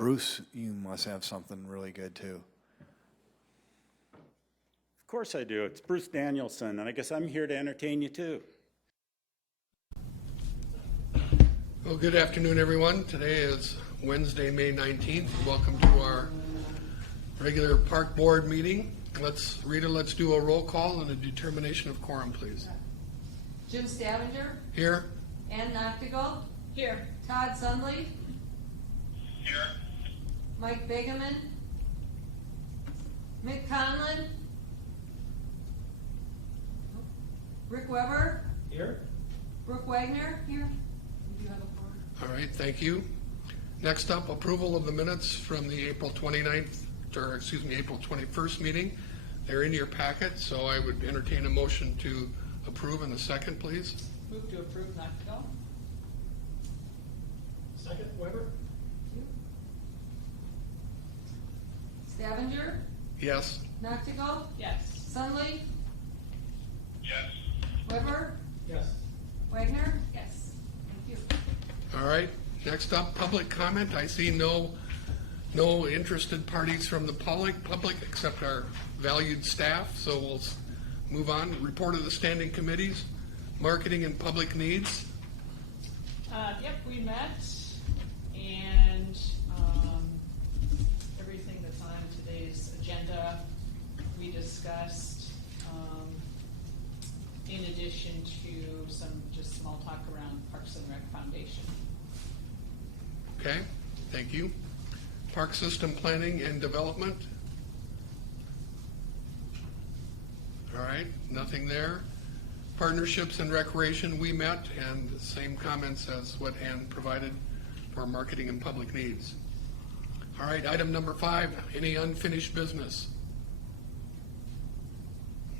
Bruce, you must have something really good too. Of course I do. It's Bruce Danielson, and I guess I'm here to entertain you too. Well, good afternoon, everyone. Today is Wednesday, May 19th. Welcome to our regular park board meeting. Let's do a roll call and a determination of quorum, please. Jim Stavenger. Here. Ann Noctigal. Here. Todd Sundley. Here. Mike Begeman. Mick Conlon. Rick Weber. Here. Brooke Wagner. Here. We do have a quorum. All right, thank you. Next up, approval of the minutes from the April 21st meeting. They're in your packet, so I would entertain a motion to approve in a second, please. Move to approve, Noctigal. Second, Weber. Stavenger. Yes. Noctigal. Yes. Sundley. Yes. Weber. Yes. Wagner. Yes. Thank you. All right, next up, public comment. I see no interested parties from the public except our valued staff, so we'll move on. Report of the standing committees, marketing and public needs. Yep, we met, and everything that's on today's agenda we discussed, in addition to some just small talk around Parks and Rec Foundation. Okay, thank you. Park system planning and development. All right, nothing there. Partnerships and recreation, we met, and the same comments as what Ann provided for marketing and public needs. All right, item number 5, any unfinished business?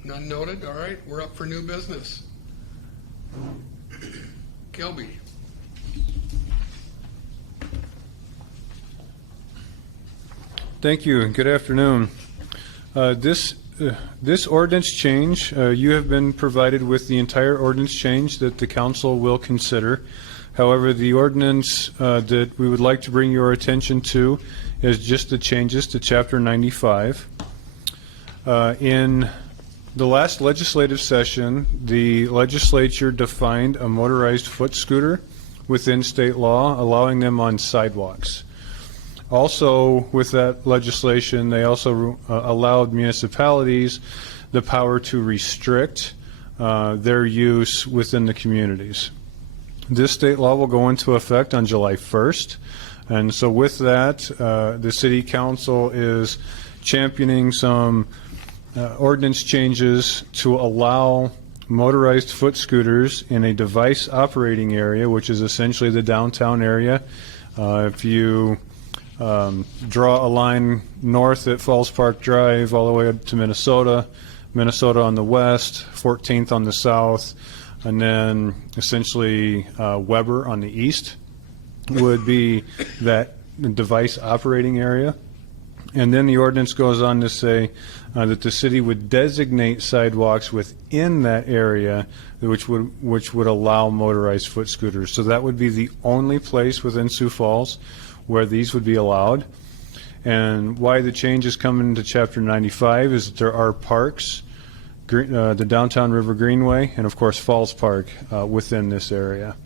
None noted. All right, we're up for new business. Kelby. Thank you, and good afternoon. This ordinance change, you have been provided with the entire ordinance change that the council will consider. However, the ordinance that we would like to bring your attention to is just the changes to Chapter 95. In the last legislative session, the legislature defined a motorized foot scooter within state law, allowing them on sidewalks. Also, with that legislation, they also allowed municipalities the power to restrict their use within the communities. This state law will go into effect on July 1st, and so with that, the City Council is championing some ordinance changes to allow motorized foot scooters in a device operating area, which is essentially the downtown area. If you draw a line north at Falls Park Drive all the way up to Minnesota on the west, 14th on the south, and then essentially Weber on the east would be that device operating area. And then the ordinance goes on to say that the city would designate sidewalks within that area which would allow motorized foot scooters. So that would be the only place within Sioux Falls where these would be allowed. And why the change is coming to Chapter 95 is that there are parks, the Downtown River Greenway, and of course Falls Park within this area.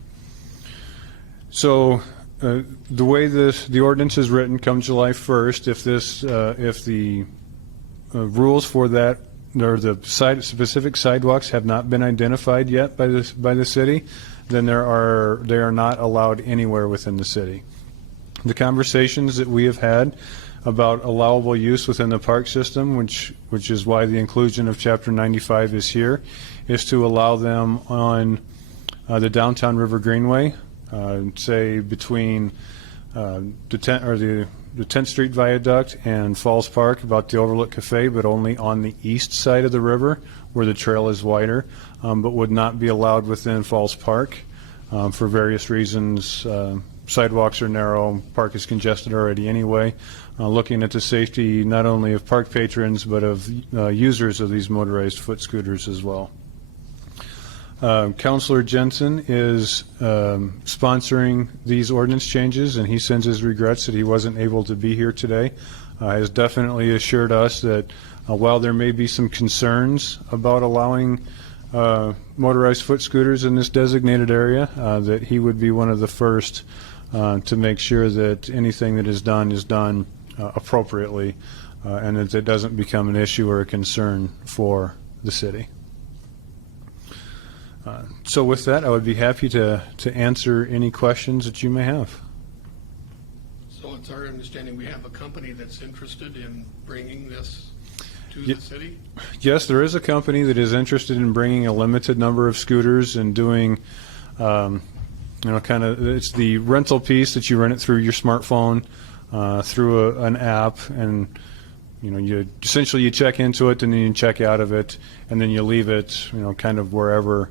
So the way the ordinance is written, come July 1st, if the rules for that or the specific sidewalks have not been identified yet by the city, then they are not allowed anywhere within the city. The conversations that we have had about allowable use within the park system, which is why the inclusion of Chapter 95 is here, is to allow them on the Downtown River Greenway, say between the 10th Street Viaduct and Falls Park, about the Overlook Cafe, but only on the east side of the river where the trail is wider, but would not be allowed within Falls Park for various reasons. Sidewalks are narrow, park is congested already anyway. Looking at the safety not only of park patrons but of users of these motorized foot scooters as well. Counselor Jensen is sponsoring these ordinance changes, and he sends his regrets that he wasn't able to be here today. Has definitely assured us that while there may be some concerns about allowing motorized foot scooters in this designated area, that he would be one of the first to make sure that anything that is done appropriately, and that it doesn't become an issue or a concern for the city. So with that, I would be happy to answer any questions that you may have. So it's our understanding we have a company that's interested in bringing this to Ye- the city? Yes, there is a company that is interested in bringing a limited number of scooters and doing, it's the rental piece that you rent it through your smartphone, through an app, and you essentially you check into it and then you check out of it, and then you leave it, kind of wherever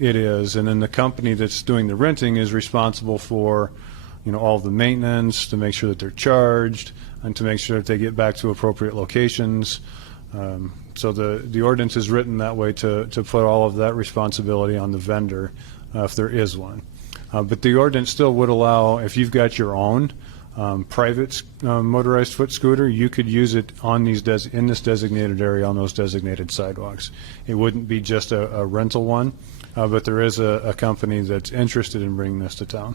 it is, and then the company that's doing the renting is responsible for, all the maintenance, to make sure that they're charged, and to make sure that they get back to appropriate locations. So the ordinance is written that way to put all of that responsibility on the vendor, if there is one. But the ordinance still would allow, if you've got your own private motorized foot scooter, you could use it on in this designated area on those designated sidewalks. It wouldn't be just a rental one, but there is a company that's interested in bringing this to town.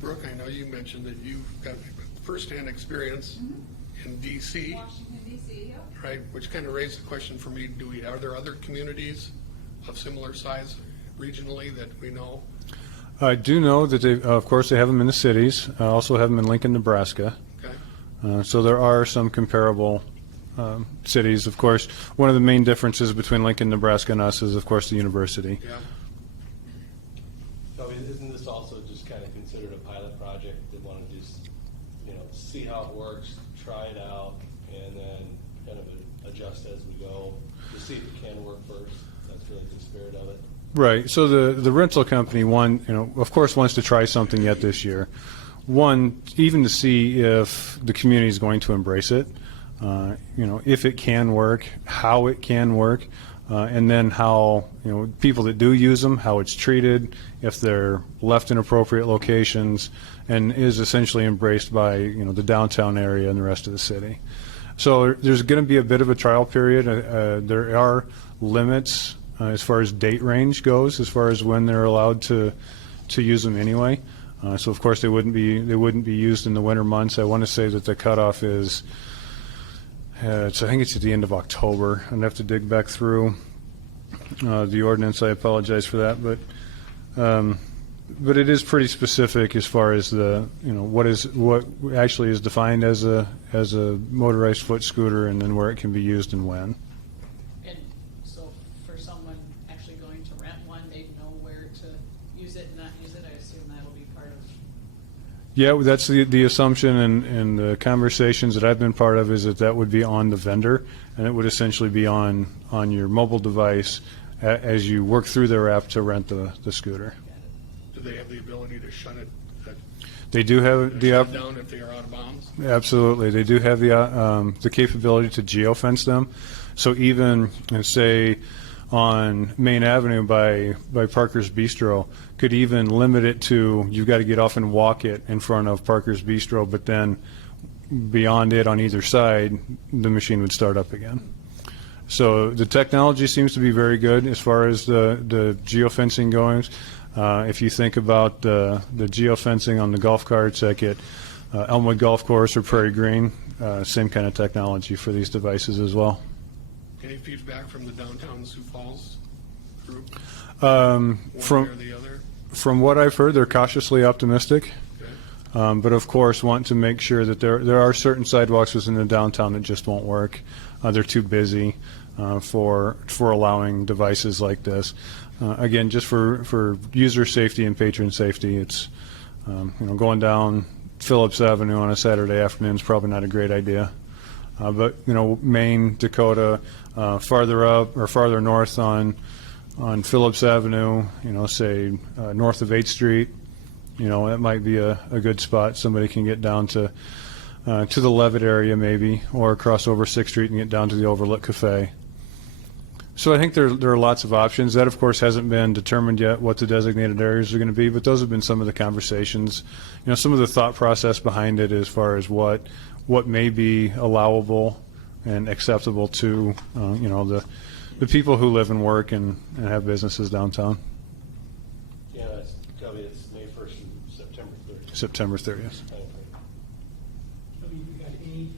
Brooke, I know you mentioned that you've got firsthand experience in DC, Washington DC, yep. right? Which kind of raised the question for me, are there other communities of similar size regionally that we know? I do know that of course, they have them in the cities. I also have them in Lincoln, Nebraska. Okay. So there are some comparable cities. Of course, one of the main differences between Lincoln, Nebraska and us is, of course, the university. Yeah. So isn't this also just kind of considered a pilot project? They want to just, see how it works, try it out, and then kind of adjust as we go to see if it can work first. That's really the spirit of it. Right. So the rental company, of course, wants to try something yet this year. One, even to see if the community is going to embrace it, if it can work, how it can work, and then how, people that do use them, how it's treated, if they're left in appropriate locations, and is essentially embraced by, the downtown area and the rest of the city. So there's going to be a bit of a trial period. There are limits as far as date range goes, as far as when they're allowed to use them anyway. So of course they wouldn't be used in the winter months. I want to say that the cutoff is, I think it's at the end of October. I'd have to dig back through the ordinance. I apologize for that, but it is pretty specific as far as the what actually is defined as a motorized foot scooter, and then where it can be used and when. And so for someone actually going to rent one, they'd know where to use it and not use it. I assume that'll be part of. Yeah, that's the assumption, and the conversations that I've been part of is that would be on the vendor, and it would essentially be on your mobile device as you work through their app to rent the scooter. Do they have the ability to shut it? They do have the shut down if they are out of bounds? Absolutely, they do have the capability to geofence them. So even say on Main Avenue by Parker's Bistro, could even limit it to you've got to get off and walk it in front of Parker's Bistro, but then beyond it on either side, the machine would start up again. So the technology seems to be very good as far as the geofencing goes. If you think about the geofencing on the golf carts like at Elmwood Golf Course or Prairie Green, same kind of technology for these devices as well. Any feedback from the downtown Sioux Falls group? From One way or the other? From what I've heard, they're cautiously optimistic, Okay. but of course want to make sure that there are certain sidewalks within the downtown that just won't work. They're too busy for allowing devices like this. Again, just for user safety and patron safety, it's going down Phillips Avenue on a Saturday afternoon is probably not a great idea. But Maine, Dakota, farther up or farther north on Phillips Avenue, say north of 8th Street, that might be a good spot. Somebody can get down to the Levitt area maybe, or cross over 6th Street and get down to the Overlook Cafe. So I think there are lots of options. That, of course, hasn't been determined yet what the designated areas are going to be, but those have been some of the conversations. You know, some of the thought process behind it as far as what may be allowable and acceptable to, you know, the people who live and work and have businesses downtown. Yeah, it's May 1st and September 30th. September 30th. Have you got any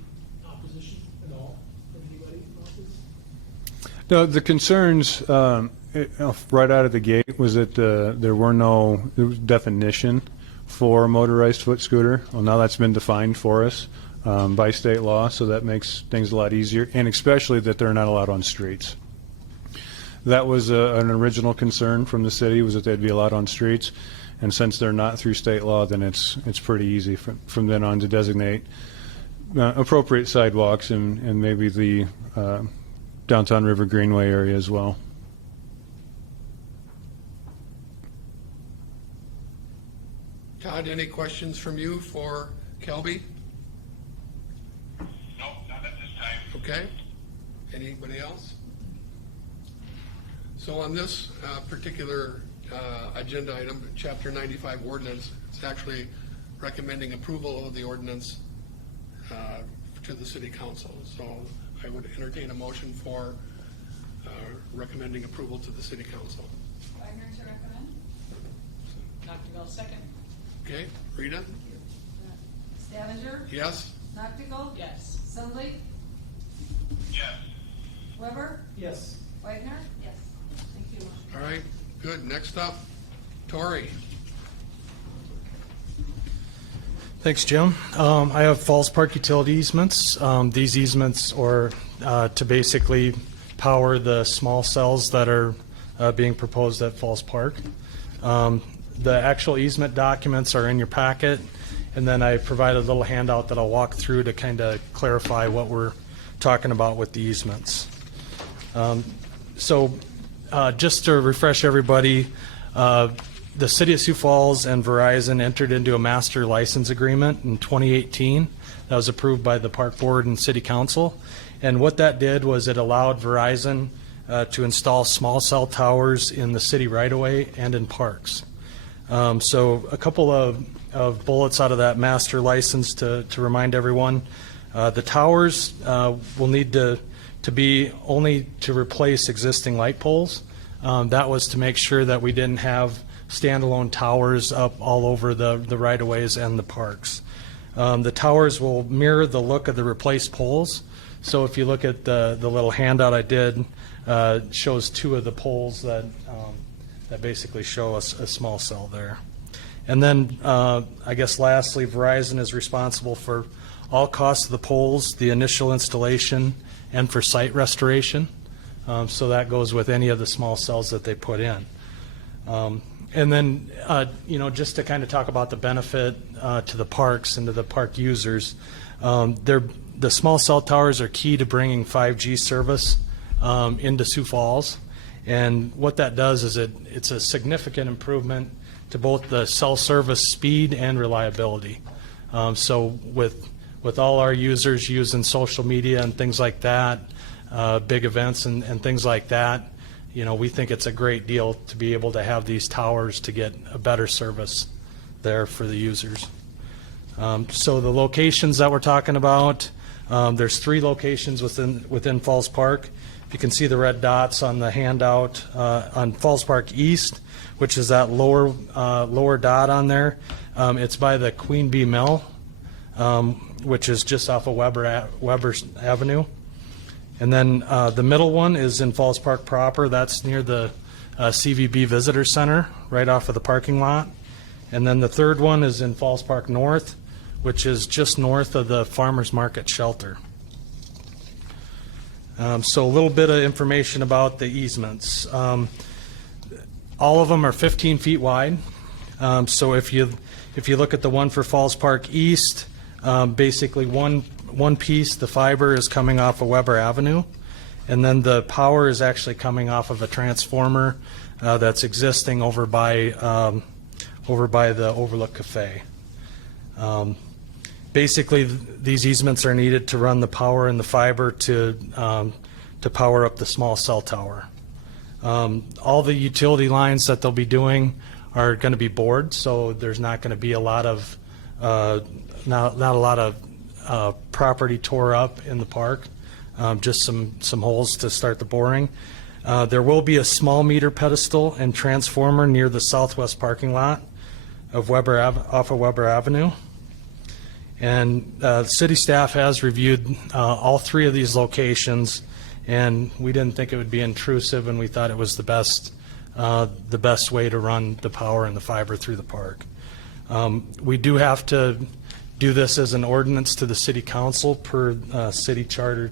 opposition at all from anybody about this? No, the concerns right out of the gate was that there was definition for motorized foot scooter. Well, now that's been defined for us by state law, so that makes things a lot easier, and especially that they're not allowed on streets. That was an original concern from the city, was that they'd be allowed on streets, and since they're not through state law, then it's pretty easy from then on to designate appropriate sidewalks and maybe the downtown River Greenway area as well. Todd, any questions from you for Kelby? No, not at this time. Okay. Anybody else? So on this particular agenda item, Chapter 95 ordinance, it's actually recommending approval of the ordinance to the city council. So I would entertain a motion for recommending approval to the city council. Wagner to recommend? Noctigal, second. Okay, Rita? Stavinger? Yes? Noctigal? Yes. Sundley? Yes. Weber? Yes. Wagner? Yes. Thank you. All right, good. Next up, Tori. Thanks, Jim. I have Falls Park utility easements. These easements are to basically power the small cells that are being proposed at Falls Park. The actual easement documents are in your packet, and then I provided a little handout that I'll walk through to kind of clarify what we're talking about with the easements. Just to refresh everybody, the City of Sioux Falls and Verizon entered into a master license agreement in 2018 that was approved by the Park Board and City Council. And what that did was it allowed Verizon to install small cell towers in the city right-of-way and in parks. So a couple of bullets out of that master license to remind everyone. The towers will need to be only to replace existing light poles. That was to make sure that we didn't have standalone towers up all over the right-of-ways and the parks. The towers will mirror the look of the replaced poles. So if you look at the little handout I did, shows two of the poles that basically show us a small cell there. And then I guess lastly, Verizon is responsible for all costs of the poles, the initial installation, and for site restoration. So that goes with any of the small cells that they put in. And then, just to kind of talk about the benefit to the parks and to the park users, the small cell towers are key to bringing 5G service into Sioux Falls. And what that does is it's a significant improvement to both the cell service speed and reliability. So with all our users using social media and things like that, big events and things like that, we think it's a great deal to be able to have these towers to get a better service there for the users. So the locations that we're talking about, there's 3 locations within Falls Park. If you can see the red dots on the handout, on Falls Park East, which is that lower dot on there, it's by the Queen Bee Mill, which is just off of Weber Avenue. And then the middle one is in Falls Park proper. That's near the CVB Visitor Center, right off of the parking lot. And then the third one is in Falls Park North, which is just north of the Farmers Market Shelter. So a little bit of information about the easements. All of them are 15 feet wide. So if you look at the one for Falls Park East, basically one piece, the fiber is coming off of Weber Avenue, and then the power is actually coming off of a transformer that's existing over by the Overlook Cafe. Basically, these easements are needed to run the power and the fiber to to power up the small cell tower. All the utility lines that they'll be doing are going to be bored, so there's not going to be a lot of not a lot of property tore up in the park. Just some holes to start the boring. There will be a small meter pedestal and transformer near the southwest parking lot of off of Weber Avenue. And city staff has reviewed all three of these locations, and we didn't think it would be intrusive, and we thought it was the best way to run the power and the fiber through the park. We do have to do this as an ordinance to the city council per city charter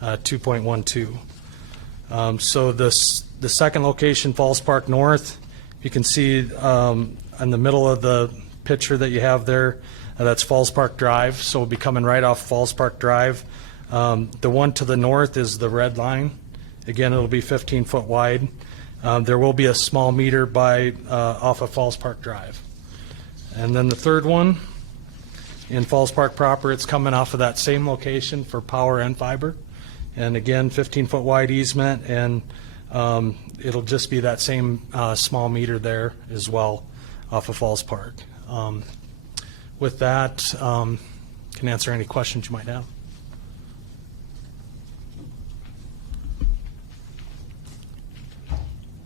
2.12. So the second location, Falls Park North, you can see in the middle of the picture that you have there, that's Falls Park Drive. So we'll be coming right off Falls Park Drive. The one to the north is the red line. Again, it'll be 15-foot wide. There will be a small meter by off of Falls Park Drive. And then the third one in Falls Park proper, it's coming off of that same location for power and fiber. And again, 15-foot wide easement, and it'll just be that same small meter there as well off of Falls Park. With that, can answer any questions you might have.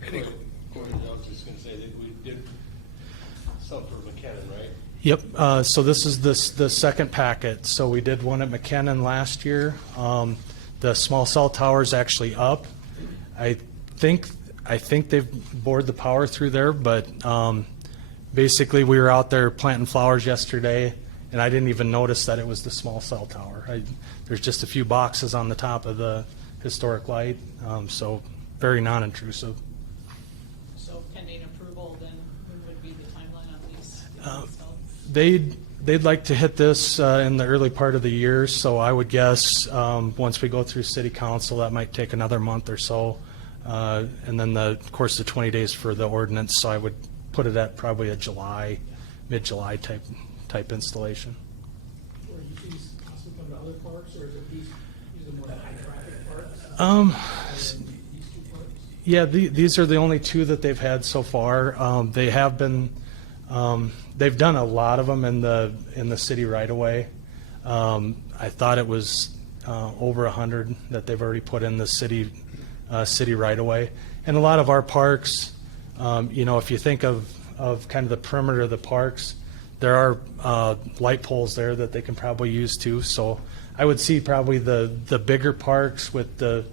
Any- I was just going to say that we did some for McKinnon, right? Yep, so this is the second packet. So we did one at McKinnon last year. The small cell tower is actually up. I think they've bored the power through there, but basically we were out there planting flowers yesterday, and I didn't even notice that it was the small cell tower. There's just a few boxes on the top of the historic light, so very non-intrusive. So pending approval, then when would be the timeline on these? They'd like to hit this in the early part of the year, so I would guess once we go through city council, that might take another month or so. And then of course the 20 days for the ordinance, so I would put it at probably a July, mid-July type installation. Or you see these possibly come to other parks, or is it these are more high-traffic parks? These two parks? Yeah, these are the only two that they've had so far. They have been, they've done a lot of them in the city right away. I thought it was over 100 that they've already put in the city right away. And a lot of our parks, if you think of kind of the perimeter of the parks, there are light poles there that they can probably use too. So I would see probably the bigger parks with the,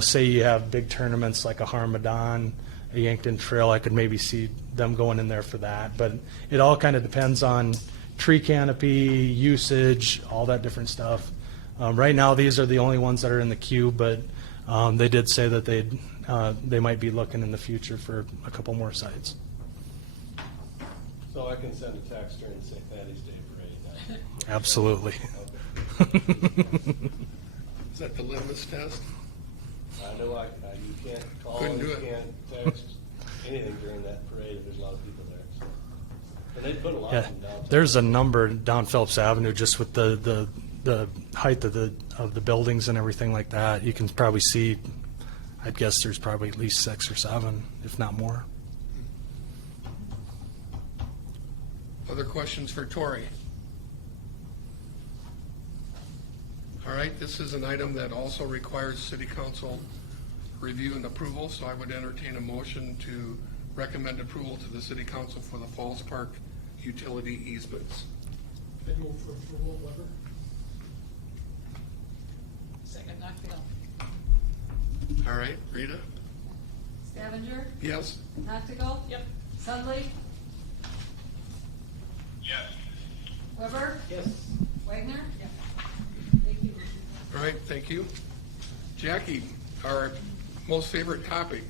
say you have big tournaments like a Harmadan, a Yankton Trail, I could maybe see them going in there for that. But it all kind of depends on tree canopy, usage, all that different stuff. Right now, these are the only ones that are in the queue, but they did say that they might be looking in the future for a couple more sites. So I can send a text during the St. Patty's Day parade now. Absolutely. Is that the litmus test? I know you can't call, Couldn't do you it. can't text, anything during that parade if there's a lot of people there. So. And they put a lot Yeah, of them downtown. there's a number down Phillips Avenue just with the height of the buildings and everything like that. You can probably see, I'd guess there's probably at least 6 or 7, if not more. Other questions for Tori? All right, this is an item that also requires city council review and approval, so I would entertain a motion to recommend approval to the city council for the Falls Park utility easements. I'd move for approval, Weber. Second, Knoxville. All right, Rita? Stavinger, Yes? Noctigal? Yep. Sudley, Yes. Weber, Yes. Wagner? Yes. Thank you. All right, thank you. Jackie, our most favorite topic.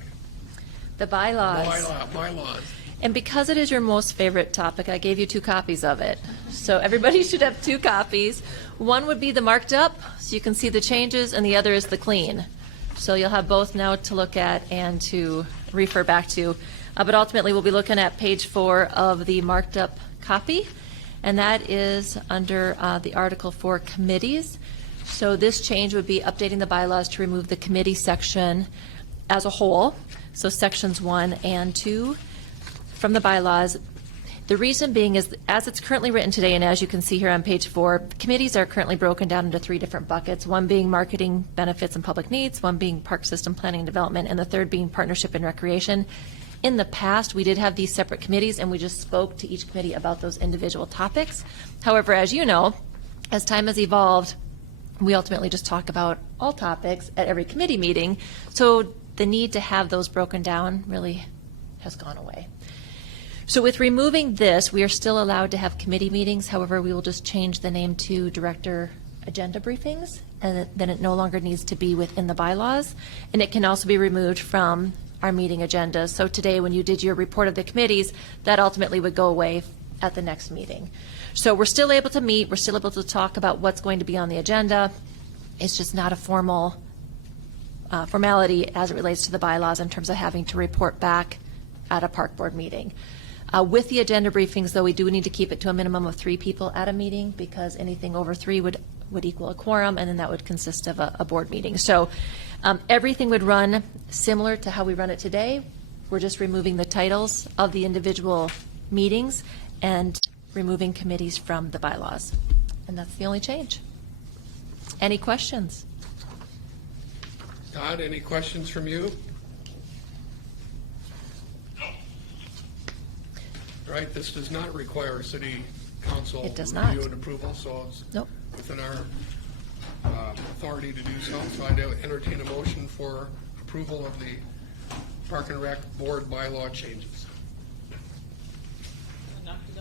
The bylaws. Bylaws. And because it is your most favorite topic, I gave you 2 copies of it. So everybody should have 2 copies. One would be the marked up, so you can see the changes, and the other is the clean. So you'll have both now to look at and to refer back to. But ultimately, we'll be looking at page 4 of the marked up copy, and that is under the Article 4 committees. So this change would be updating the bylaws to remove the committee section as a whole, so sections 1 and 2 from the bylaws. The reason being is, as it's currently written today, and as you can see here on page 4, committees are currently broken down into 3 different buckets, one being marketing, benefits, and public needs, one being park system planning and development, and the third being partnership and recreation. In the past, we did have these separate committees, and we just spoke to each committee about those individual topics. However, as you know, as time has evolved, we ultimately just talk about all topics at every committee meeting, so the need to have those broken down really has gone away. So with removing this, we are still allowed to have committee meetings. However, we will just change the name to director agenda briefings, and then it no longer needs to be within the bylaws. And it can also be removed from our meeting agendas. So today, when you did your report of the committees, that ultimately would go away at the next meeting. So we're still able to meet. We're still able to talk about what's going to be on the agenda. It's just not a formality as it relates to the bylaws in terms of having to report back at a park board meeting. With the agenda briefings, though, we do need to keep it to a minimum of 3 people at a meeting, because anything over 3 would equal a quorum, and then that would consist of a board meeting. So everything would run similar to how we run it today. We're just removing the titles of the individual meetings and removing committees from the bylaws. And that's the only change. Any questions? Todd, any questions from you? Right, this does not require city council It does not. review and approval, so it's Nope. within our authority to do so. So I'd entertain a motion for approval of the Park and Rec Board bylaw changes.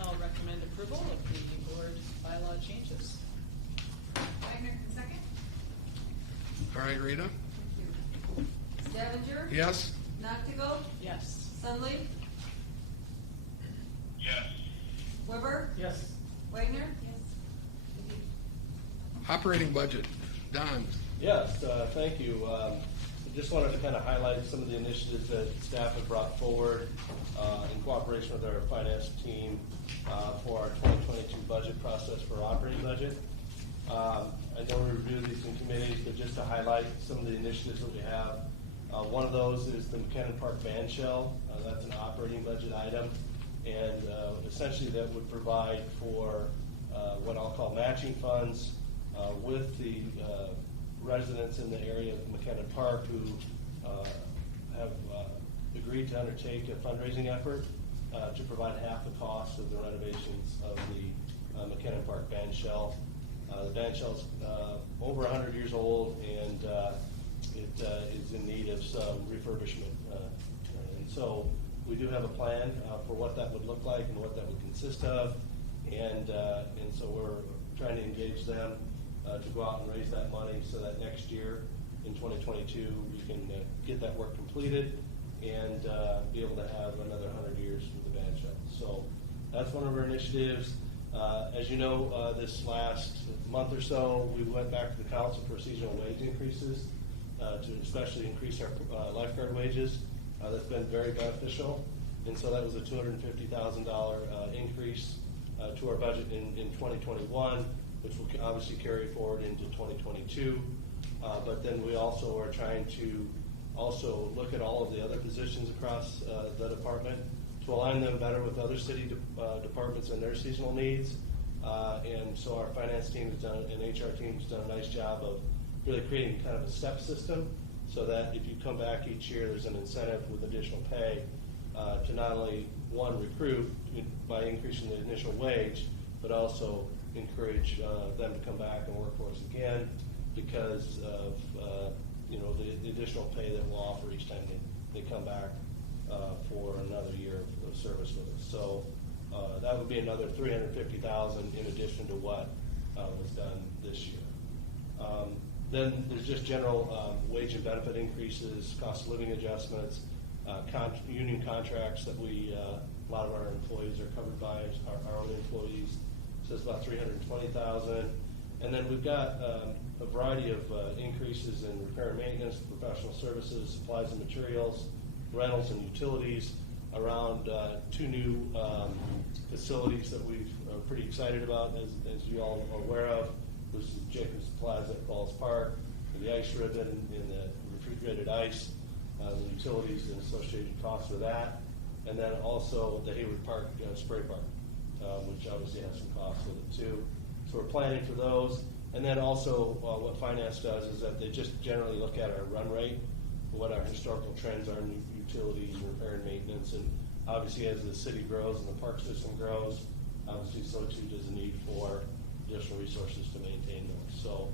I'll recommend approval of the board bylaw changes. Wagner, second. All right, Rita? Stavanger? Yes? Noctigal? Yes. Sunley? Yes. Weber? Yes. Wagner? Yes. Operating budget. Don? Yes, thank you. I just wanted to kind of highlight some of the initiatives that staff have brought forward in cooperation with our finance team for our 2022 budget process for operating budget. I know we reviewed these in committees, but just to highlight some of the initiatives that we have. One of those is the McKinnon Park Band Shell. That's an operating budget item. And essentially that would provide for what I'll call matching funds with the residents in the area of McKinnon Park who have agreed to undertake a fundraising effort to provide half the cost of the renovations of the McKinnon Park Band Shell. The band shell is over 100 years old, and it is in need of some refurbishment. And so we do have a plan for what that would look like and what that would consist of, and so we're trying to engage them to go out and raise that money so that next year in 2022 we can get that work completed and be able to have another 100 years with the band shell. So that's one of our initiatives. As you know, this last month or so, we went back to the council for seasonal wage increases to especially increase our lifeguard wages. That's been very beneficial, and so that was a $250,000 increase to our budget in 2021, which will obviously carry forward into 2022. But then we also are trying to also look at all of the other positions across the department to align them better with other city departments and their seasonal needs. And so our finance team has done, and HR team has done a nice job of really creating kind of a step system so that if you come back each year, there's an incentive with additional pay to not only, one, recruit by increasing the initial wage, but also encourage them to come back and work for us again because of the additional pay that we'll offer each time they come back for another year of service with us. So that would be another $350,000 in addition to what was done this year. Then there's just general wage and benefit increases, cost of living adjustments, union contracts that a lot of our employees are covered by, our own employees. So it's about $320,000. And then we've got a variety of increases in repair and maintenance, professional services, supplies and materials, rentals and utilities, around 2 new facilities that we're pretty excited about, as you all are aware of. This is Jacobs supplies at Falls Park, the ice ribbon and the refrigerated ice, the utilities and associated costs with that, and then also the Hayward Park spray park, which obviously has some costs with it too. So we're planning for those. And then also what finance does is that they just generally look at our run rate, what our historical trends are in utilities, repair and maintenance, and obviously as the city grows and the park system grows, obviously so too does the need for additional resources to maintain those. So,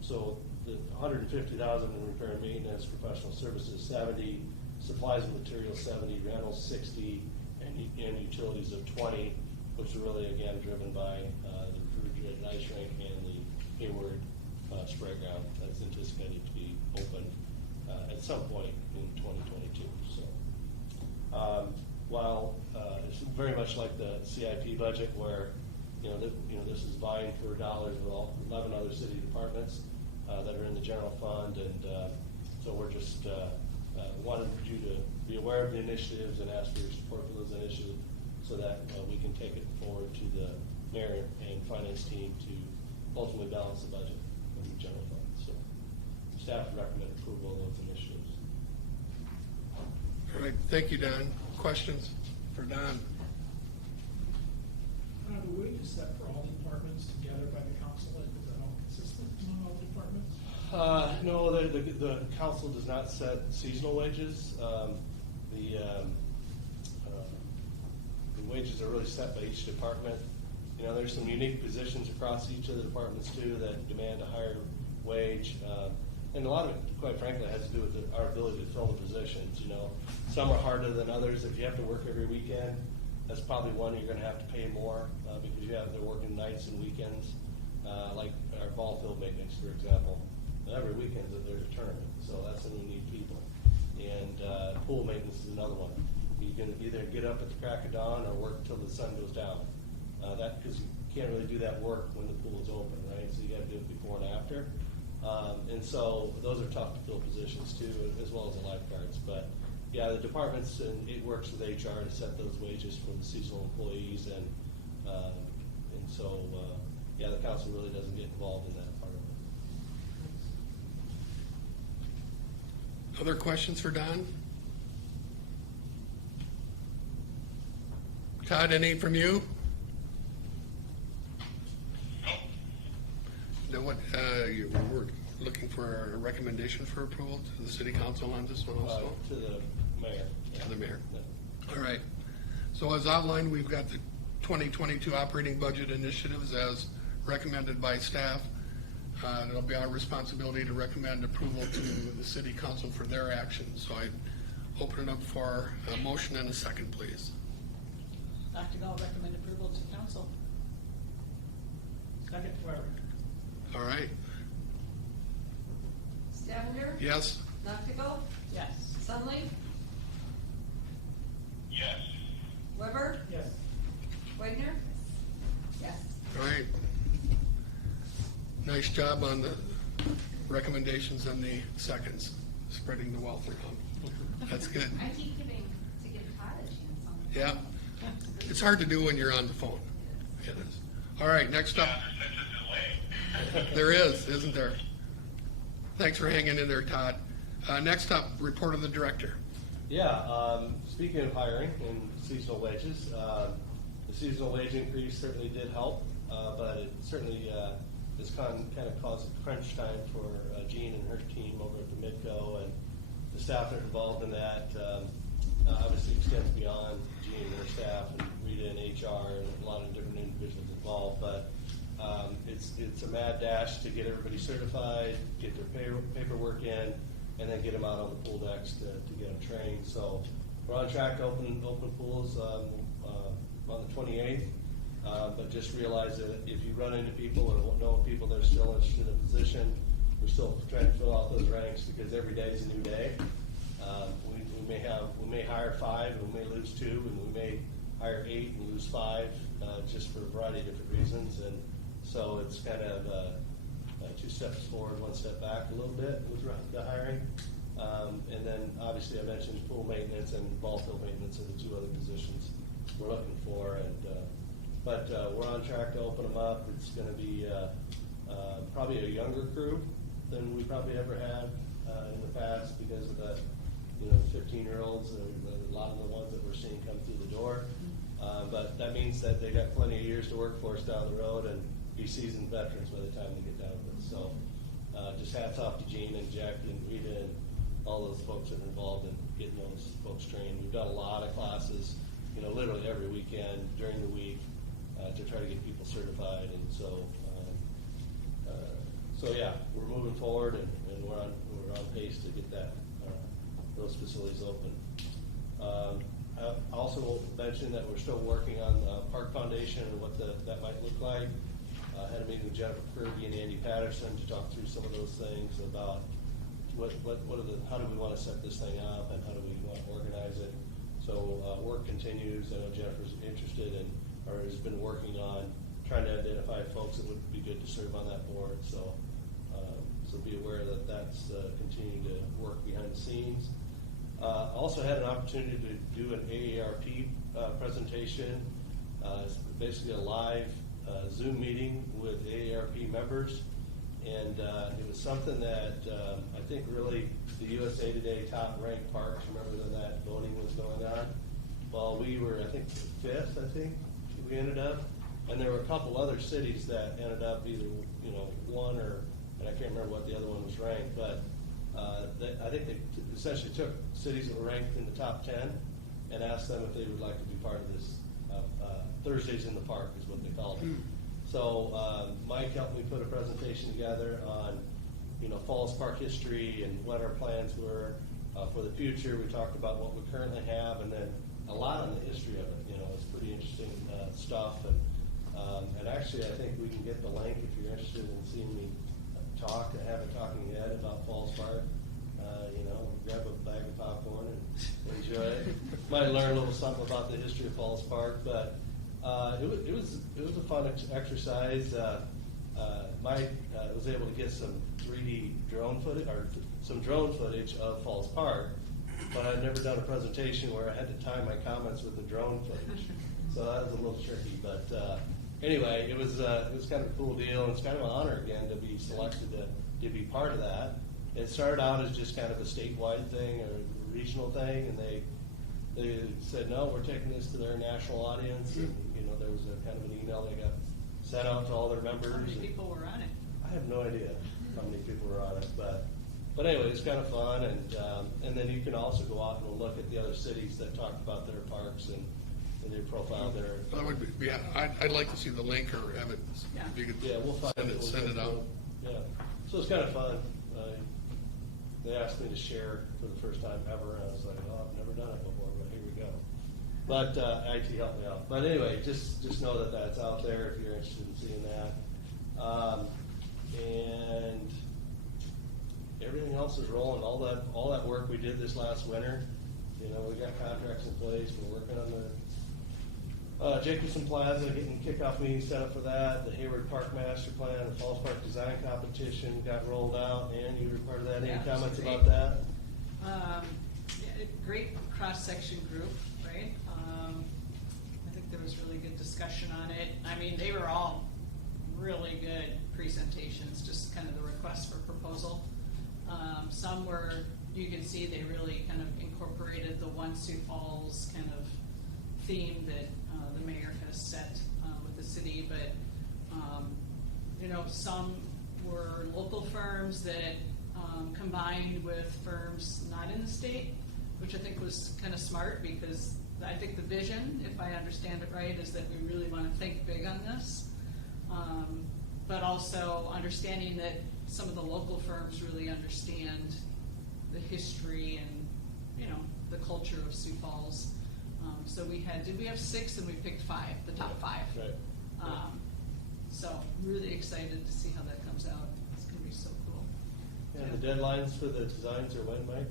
so the $150,000 in repair and maintenance, professional services 70, supplies and materials 70, rentals 60, and utilities of 20, which are really again driven by the refrigerated ice rink and the Hayward spray ground that's anticipated to be open at some point in 2022. So, while it's very much like the CIP budget, where this is vying for dollars with all 11 other city departments that are in the general fund, and so we're just wanted you to be aware of the initiatives and ask for your support for those initiatives, so that we can take it forward to the mayor and finance team to ultimately balance the budget of the general fund. So staff recommend approval of those initiatives. All right, thank you, Don. Questions for Don? The wages set for all departments together by the council, is that all consistent among all departments? No, the council does not set seasonal wages. The wages are really set by each department. There's some unique positions across each of the departments too that demand a higher wage. And a lot of it, quite frankly, has to do with our ability to fill the positions. Some are harder than others. If you have to work every weekend, that's probably one you're going to have to pay more because they're working nights and weekends, like our ball field maintenance, for example. Every weekend there's a tournament, so that's when we need people. And pool maintenance is another one. You can either get up at the crack of dawn or work until the sun goes down. Because you can't really do that work when the pool is open, right? So you got to do it before and after. And so those are tough to fill positions too, as well as the lifeguards. But yeah, the departments, and it works with HR to set those wages for the seasonal employees, and so the council really doesn't get involved in that part of it. Other questions for Don? Todd, any from you? No. What we're looking for a recommendation for approval to the city council on this one also? To the mayor. To the mayor. Yeah. All right. So as outlined, we've got the 2022 operating budget initiatives as recommended by staff. It'll be our responsibility to recommend approval to the city council for their actions. So I open it up for a motion and a second, please. Dr. Gall, recommend approval to council. Second, Weber. All right. Stafford? Yes? Noctigal? Yes. Sunley? Yes. Weber? Yes. Wagner? Yes. All right. Nice job on the recommendations and the seconds, spreading the wealth around. That's good. I keep giving to give Todd a chance on that. Yeah. It's hard to do when you're on the phone. It is. All right, next up. There's such a delay. There is, isn't there? Thanks for hanging in there, Todd. Next up, report of the director. Yeah, speaking of hiring and seasonal wages, the seasonal wage increase certainly did help, but it certainly has kind of caused a crunch time for Jean and her team over at the Midco, and the staff that are involved in that obviously extends beyond Jean and her staff and Rita and HR and a lot of different individuals involved, but it's a mad dash to get everybody certified, get their paperwork in, and then get them out on the pool decks to get them trained. So we're on track to open pools on the 28th, but just realize that if you run into people or know people that are still interested in a position, we're still trying to fill out those ranks because every day is a new day. We may hire 5 and we may lose 2, and we may hire 8 and lose 5, just for a variety of different reasons. And so it's kind of 2 steps forward, 1 step back a little bit with the hiring. And then obviously I mentioned pool maintenance and ball field maintenance are the 2 other positions we're looking for. And but we're on track to open them up. It's going to be probably probably a younger crew than we probably ever had in the past because of the 15-year-olds, a lot of the ones that we're seeing come through the door. But that means that they got plenty of years to work for us down the road and be seasoned veterans by the time they get done with it. So just hats off to Gene and Jack and Rita and all those folks that are involved in getting those folks trained. We've done a lot of classes, literally every weekend during the week to try to get people certified. And so yeah, we're moving forward and we're on pace to get those facilities open. I also will mention that we're still working on the Park Foundation and what that might look like. I had a meeting with Jennifer Kirby and Andy Patterson to talk through some of those things about how do we want to set this thing up and how do we want to organize it. So work continues. I know Jennifer's interested in or has been working on trying to identify folks that would be good to serve on that board. So be aware that that's continuing to work behind the scenes. Also had an opportunity to do an AARP presentation. It's basically a live Zoom meeting with AARP members, and it was something that I think really the USA Today top ranked parks. Remember when that voting was going on? Well, we were I think fifth. I think we ended up, and there were a couple other cities that ended up either one or, and I can't remember what the other one was ranked, but. I think they essentially took cities that were ranked in the top 10 and asked them if they would like to be part of this Thursdays in the Park is what they called it. So Mike helped me put a presentation together on Falls Park history and what our plans were for the future. We talked about what we currently have and then a lot on the history of it. It's pretty interesting stuff. And actually I think we can get the link if you're interested in seeing me talk and have a talking head about Falls Park. Grab a bag of popcorn and enjoy it. Might learn a little something about the history of Falls Park, but it was a fun exercise. Mike was able to get some 3D drone footage or some drone footage of Falls Park, but I'd never done a presentation where I had to time my comments with the drone footage, so that was a little tricky. But anyway, it was kind of a cool deal, and it's kind of an honor again to be selected to be part of that. It started out as just kind of a statewide thing or a regional thing, and they said, no, we're taking this to their national audience. And there was a kind of an email that got sent out to all their members. How many people were on it? I have no idea how many people were on it, but anyway, it's kind of fun. And then you can also go out and look at the other cities that talked about their parks and they profiled their. That would be, I'd like to see the link or have it. Yeah. If you could We'll find it. send it out. Yeah, so it's kind of fun. They asked me to share for the first time ever, and I was like, oh, I've never done it before, but here we go. But IT helped me out. But anyway, just know that that's out there if you're interested in seeing that. And everything else is rolling. All that work we did this last winter, we got contracts in place. We're working on the Jacobson Plaza, getting kickoff meetings set up for that. The Hayward Park Master Plan, the Falls Park Design Competition got rolled out, and you were part of that. Any comments about that? Great cross-section group, right? I think there was really good discussion on it. I mean, they were all really good presentations, just kind of the request for proposal. Some were, you can see they really kind of incorporated the One Sioux Falls kind of theme that the mayor has set with the city, but some were local firms that combined with firms not in the state, which I think was kind of smart because I think the vision, if I understand it right, is that we really want to think big on this, but also understanding that some of the local firms really understand the history and the culture of Sioux Falls. So we have 6 and we picked 5, the top 5. Right. So really excited to see how that comes out. It's going to be so cool. And the deadlines for the designs are when, Mike?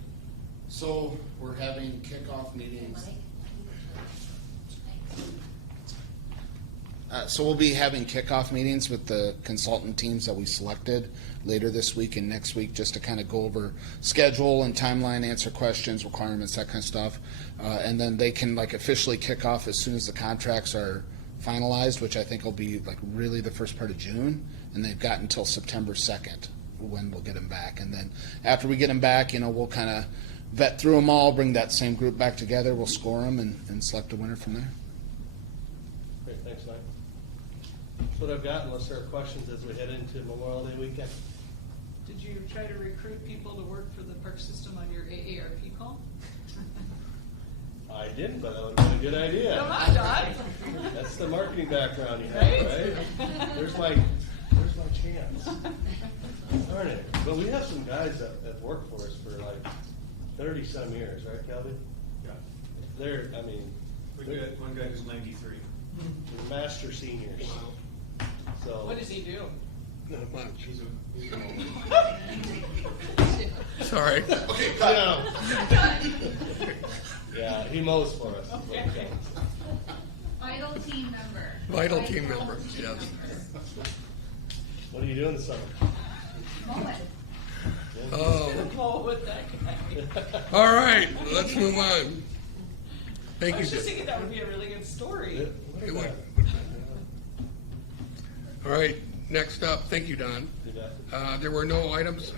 So we're having kickoff meetings. So we'll be having kickoff meetings with the consultant teams that we selected later this week and next week, just to kind of go over schedule and timeline, answer questions, requirements, that kind of stuff. And then they can officially kick off as soon as the contracts are finalized, which I think will be really the first part of June. and they've got until September 2nd when we'll get them back. And then after we get them back, we'll kind of vet through them all, bring that same group back together, we'll score them and select a winner from there. Great, thanks, Mike. That's what I've got, unless there are questions as we head into Memorial Day weekend. Did you try to recruit people to work for the park system on your AARP call? I didn't, but that would have been a good idea. Come on, Don. That's the marketing background you have, Right? right? There's my chance. Darn it. But we have some guys that work for us for like 30-some years, right, Kelby? Yeah. They're, We got one guy who's 93. they're master seniors. So. What does he do? Not much. He's a Sorry. Okay, yeah, he mows for us. Okay. Vital team member. Vital team member, yes. What are you doing this summer? Oh, Oh, with that guy. all right, let's move on. Thank I you. was just thinking that would be a really good story. It would. All right, next up, thank you, Don. You bet. There were no items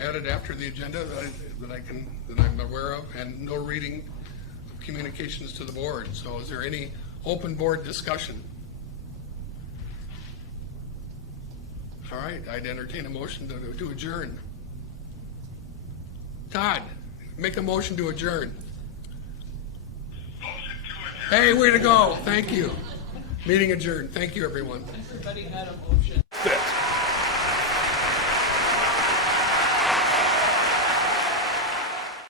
added after the agenda that I'm aware of, and no reading of communications to the board. So is there any open board discussion? All right, I'd entertain a motion to adjourn. Todd, make a motion to adjourn. Hey, way to go. Thank you. Meeting adjourned. Thank you, everyone. Everybody had a motion.